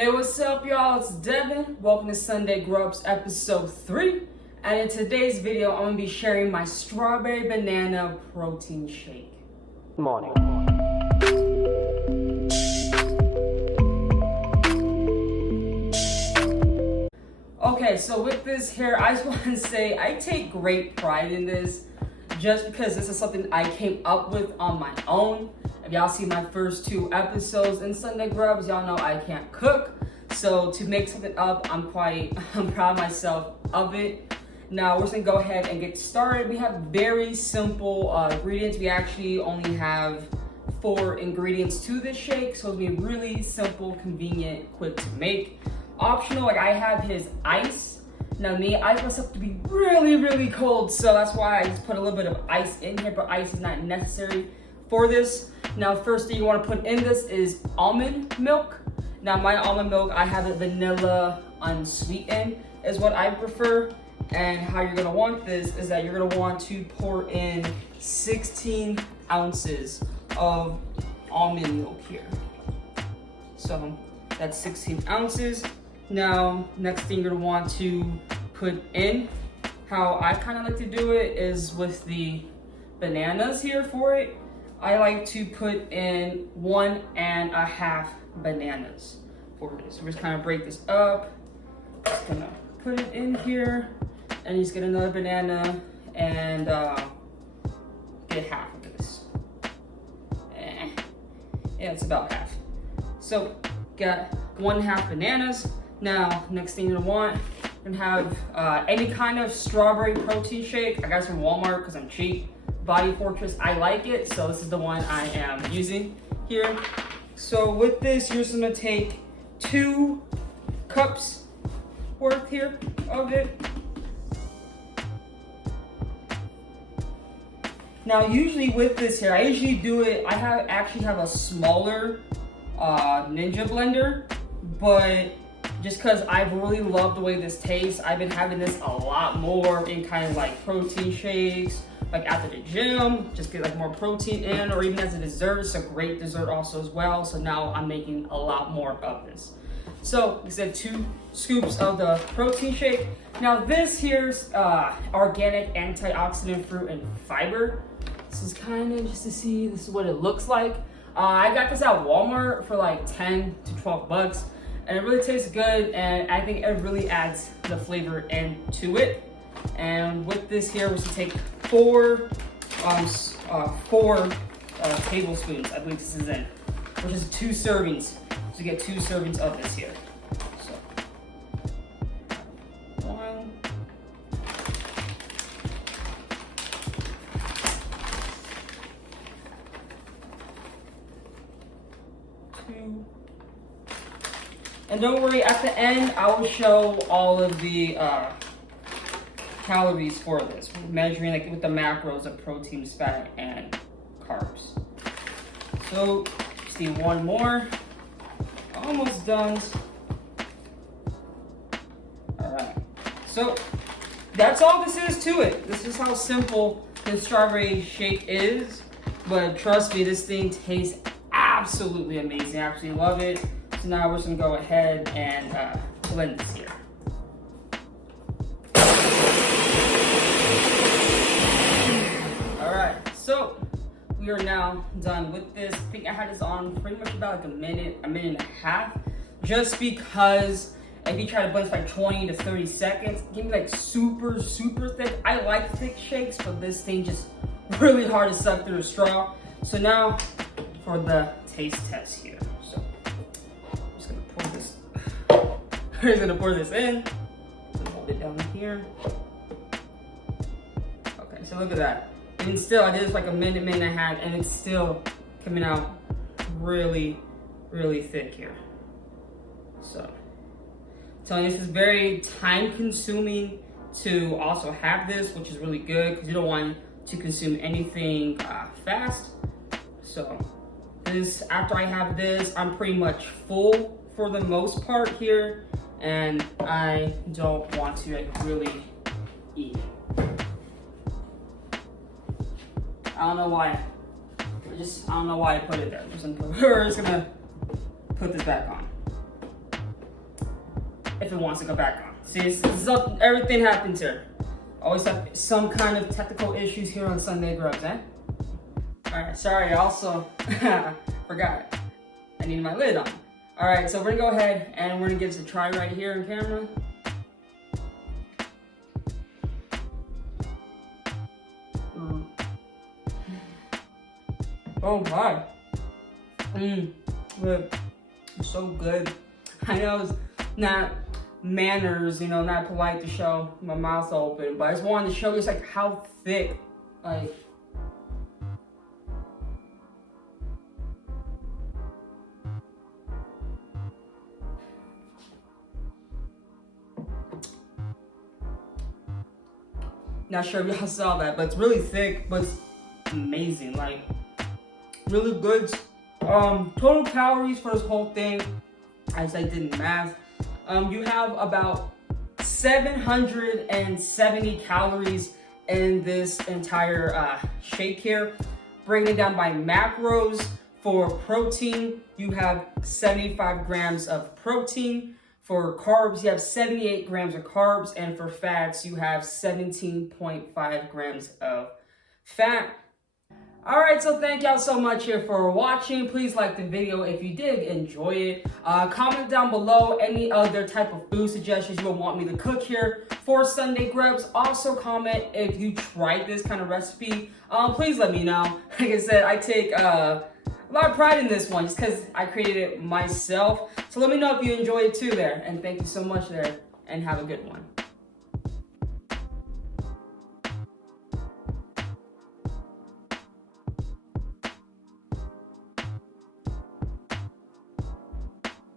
Hey, what's up, y'all? It's Devin. Welcome to Sunday Grubs episode 3. And in today's video, I'm going to be sharing my strawberry banana protein shake. Morning. Okay, so with this here, I just want to say I take great pride in this just because this is something I came up with on my own. If y'all see my first 2 episodes in Sunday Grubs, y'all know I can't cook. So to make something up, I'm proud of myself of it. Now we're just gonna go ahead and get started. We have very simple ingredients. We actually only have 4 ingredients to this shake, so it'll be really simple, convenient, quick to make. Optional, like I have his ice. Now me, I like myself to be really cold, so that's why I just put a little bit of ice in here, but ice is not necessary for this. Now first thing you want to put in this is almond milk. Now my almond milk, I have it vanilla unsweetened is what I prefer. And how you're gonna want this is that you're gonna want to pour in 16 ounces of almond milk here. So that's 16 ounces. Now, next thing you're gonna want to put in, how I kind of like to do it is with the bananas here for it. I like to put in 1.5 bananas for this. So we're just kind of break this up. Just gonna put it in here and just get another banana and get half of this. Yeah, it's about half. So got 1.5 bananas. Now, next thing you're gonna want, you're gonna have any kind of strawberry protein shake. I got this from Walmart because I'm cheap. Body Fortress, I like it, so this is the one I am using here. So with this, you're just gonna take 2 cups worth here of it. Now, usually with this here, I usually do it, I actually have a smaller Ninja blender, but just because I really love the way this tastes, I've been having this a lot more in kind of like protein shakes, like after the gym, just get like more protein in, or even as a dessert. It's a great dessert also as well. So now I'm making a lot more of this. So like I said, 2 scoops of the protein shake. Now this here's organic antioxidant fruit and fiber. This is kind of just to see, this is what it looks like. I got this at Walmart for like 10 to 12 bucks. And it really tastes good, and I think it really adds the flavor into it. And with this here, we're gonna take 4 tablespoons, I believe this is in, which is 2 servings. So you get 2 servings of this here. So 1, 2. And don't worry, at the end, I will show all of the calories for this. We're measuring like with the macros of proteins, fat, and carbs. So, see, 1 more. Almost done. All right. So, that's all this is to it. This is how simple this strawberry shake is. But trust me, this thing tastes absolutely amazing. I absolutely love it. So now we're just gonna go ahead and blend this here. All right, so we are now done with this. I think I had this on pretty much about like a minute and a half, just because if you try to blend for like 20 to 30 seconds, give me like super thick. I like thick shakes, but this thing just really hard to suck through a straw. So now for the taste test here. We're gonna pour this in. Hold it down here. Okay, so look at that. And still, I did this like a minute and a half, and it's still coming out really thick here. So, I'm telling you, this is very time consuming to also have this, which is really good because you don't want to consume anything fast. So, this, after I have this, I'm pretty much full for the most part here. And I don't want to like really eat. I don't know why. I don't know why I put it there. We're just gonna put this back on. if it wants to go back on. See, everything happens here. Always have some kind of technical issues here on Sunday Grubs, eh? Alright, sorry, I also forgot. I needed my lid on. Alright, so we're gonna go ahead and we're gonna give this a try right here on camera. Oh my. It's so good. I know it's not manners, you know, not polite to show my mouth open, but I just wanted to show you like how thick, like, not sure if y'all saw that, but it's really thick, but it's amazing, like, really good. Total calories for this whole thing, as I did math, you have about 770 calories in this entire shake here. Breaking it down by macros, for protein, you have 75 grams of protein. For carbs, you have 78 grams of carbs. And for fats, you have 17.5 grams of fat. Alright, so thank y'all so much here for watching. Please like the video if you did enjoy it. Comment down below any other type of food suggestions you would want me to cook here for Sunday Grubs. Also comment if you tried this kind of recipe. Please let me know. Like I said, I take a lot of pride in this one just because I created it myself. So let me know if you enjoy it too there. And thank you so much there and have a good one.